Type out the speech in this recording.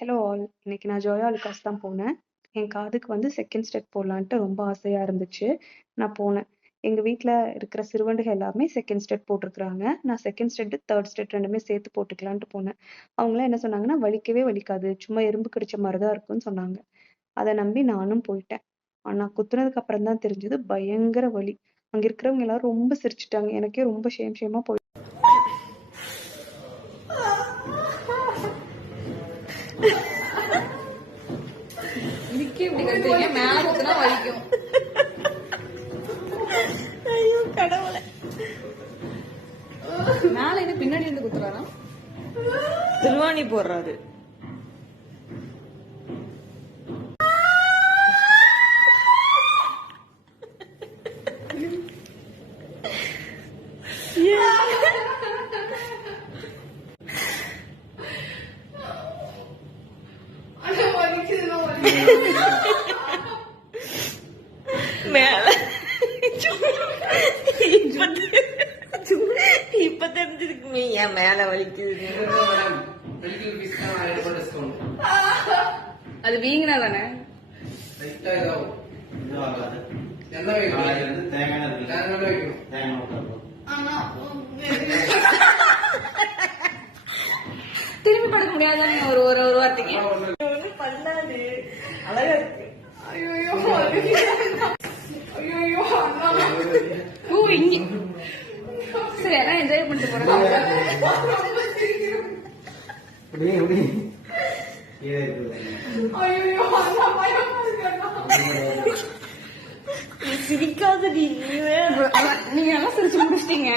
Hello all. இன்னைக்கு நான் ஜோயா அலுகாஸ் தான் போனேன். என் காதுக்கு வந்து செகண்ட் ஸ்டெட் போடலான்ட்டு ரொம்ப ஆசையா இருந்துச்சு. நான் போனேன். எங்க வீட்ல இருக்கிற சிறுவண்டுக எல்லாருமே செகண்ட் ஸ்டெட் போட்டிருக்கிறாங்க. நான் செகண்ட் ஸ்டெட், தேர்ட் ஸ்டெட் 2மே சேர்த்து போட்டுக்கலான்ட்டு போனேன். அவங்கலாம் என்ன சொன்னாங்கன்னா, "வலிக்கவே வலிக்காது. சும்மா எறும்பு கடிச்ச மாரி தான் இருக்கும்னு" சொன்னாங்க. அத நம்பி நானும் போயிட்டேன். ஆனா குத்துனதுக்கு அப்புறம் தான் தெரிஞ்சது பயங்கர வலி. அங்க இருக்கிறவங்க எல்லாரும் ரொம்ப சிரிச்சுட்டாங்க. எனக்கே ரொம்ப ஷேமா போய் இதுக்கே இப்படி கத்துறீங்க, மேல குத்துனா வலிக்கும். ஐயோ கடவுளே. மேல இது பின்னாடி இருந்து குத்துறாரா? திருவாணி போடுறாரு. மேல இப்ப தெரிஞ்சிருக்குமே ஏன் மேல வலிக்குது. அது வீங்கினா தானே? திரும்பி படுக்க முடியாதானே ஒரு ஒரு ஒரு வார்த்தைக்கு? பண்ணாது அழகா இருக்கு. ஓ இங்க சரி, அதான் என்ஜாய் பண்ணிட்டு போறேன். சிரிக்காதடி நீங்க எல்லாம் சிரிச்சு முடிச்சிட்டீங்க.